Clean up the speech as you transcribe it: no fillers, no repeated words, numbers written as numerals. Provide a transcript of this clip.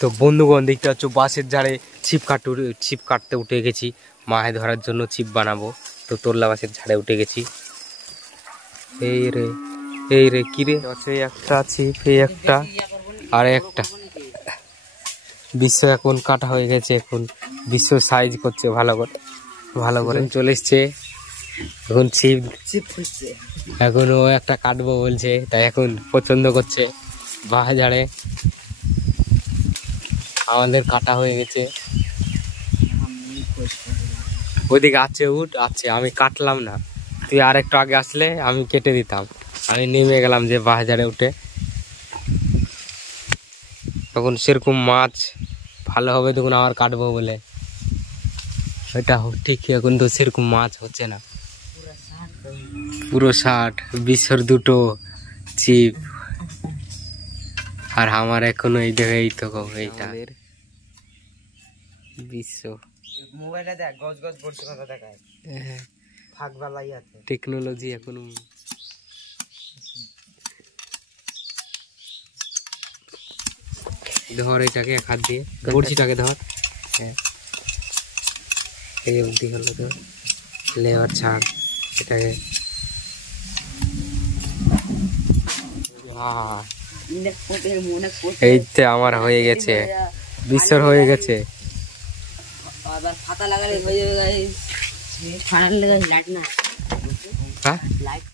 তো বন্ধুগণ দেখতে পাচ্ছ বাঁশের ঝাড়ে ছিপ কাটতে উঠে গেছি। মাছ ধরার জন্য ছিপ বানাবো। তো তোরলা বাঁশের ঝাড়ে উঠে গেছি। এই রে কি রে আছে একটা ছিপ, এই একটা আর একটা। বিশ্ব এখন কাটা হয়ে গেছে, এখন বিশ্ব সাইজ করছে ভালো করে চলে এসছে। এখন ছিপ এখন ও একটা কাটবো বলছে, তাই এখন পছন্দ করছে বাঁশ ঝাড়ে। আমাদের কাটা হয়ে গেছে, ওইদিকে আছে উঠ আছে। আমি কাটলাম না, তুই আর একটু আগে আসলে আমি কেটে দিতাম। আমি নেমে গেলাম যে বাঁশ ঝাড়ে উঠে। তখন সেরকম মাছ ভালো হবে তখন আবার কাটবো বলে, এটা ঠিক। এখন তো সেরকম মাছ হচ্ছে না, পুরো 60। বিশ্বর দুটো ছিপ আর আমার এখনো এই জায়গায় এই তো এইটা বিশ্ব মোবাইলে দেখ গজ গজ পড়ছে কথা দেখায়। হ্যাঁ ফাঁকবালাই আছে টেকনোলজি এখনো। ধর এটাকে এক হাত দিয়ে, বড়শিটাকে ধর। হ্যাঁ এই অবধি হলো তো, লেবার ছাড় এটাকে। এইতে আমার হয়ে গেছে, বিশ্বর হয়ে গেছে। ফাতা লাগালে হয়ে যাবে।